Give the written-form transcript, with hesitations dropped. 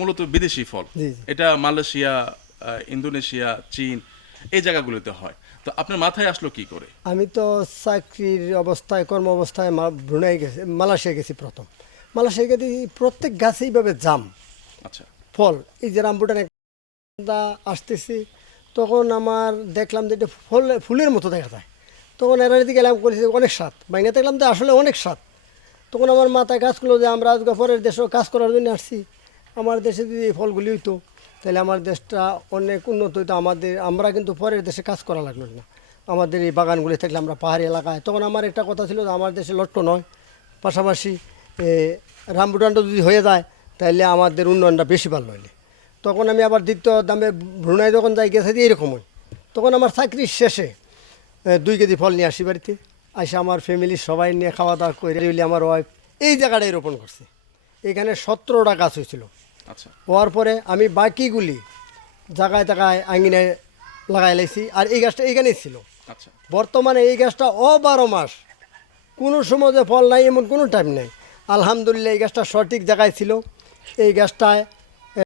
মূলত বিদেশি ফল। জি, জি। এটা মালয়েশিয়া, ইন্দোনেশিয়া, চীন এই জায়গাগুলোতে হয়। তো আপনার মাথায় আসলো কি করে? আমি তো চাকরির অবস্থায় কর্ম অবস্থায় ব্রুনাই গেছি, মালয়েশিয়া গেছি প্রথম। মালয়েশিয়া গেছি, প্রত্যেক গাছে এইভাবে জাম আচ্ছা। ফল, এই যে রামবুটান একটা আসতেছি, তখন আমার দেখলাম যে এটা ফুলের মতো দেখা যায়। তখন এর দিকে গেলাম, করেছি অনেক স্বাদ, বাইরে দেখলাম যে আসলে অনেক স্বাদ। তখন আমার মাথায় কাজ করলো যে আমরা আজকে পরের দেশেও কাজ করার জন্য আসছি, আমার দেশে যদি এই ফলগুলি হইতো তাহলে আমার দেশটা অনেক উন্নত হইতো। আমরা কিন্তু পরের দেশে কাজ করা লাগলো না, আমাদের এই বাগানগুলি থাকলে আমরা পাহাড়ি এলাকায়। তখন আমার একটা কথা ছিল যে আমার দেশে লট্ট নয়, পাশাপাশি রামবুটানটা যদি হয়ে যায় তাহলে আমাদের উন্নয়নটা বেশি ভালো হইলে। তখন আমি আবার দ্বিতীয় দামে ভ্রুণায় যখন যাই গেছে যে এরকমই। তখন আমার চাকরির শেষে 2 কেজি ফল নিয়ে আসি বাড়িতে, আসে আমার ফ্যামিলির সবাই নিয়ে খাওয়া দাওয়া করে হইলে আমার ওয়াইফ এই জায়গাটায় রোপণ করছে। এখানে 17টা গাছ হয়েছিল। আচ্ছা। হওয়ার পরে আমি বাকিগুলি জায়গায় জায়গায় আঙিনায় লাগাই লাইছি, আর এই গাছটা এইখানেই ছিল। আচ্ছা। বর্তমানে এই গাছটা 12 মাস, কোনো সময় যে ফল নাই এমন কোনো টাইম নেই। আলহামদুলিল্লাহ এই গাছটা সঠিক জায়গায় ছিল। এই গাছটায়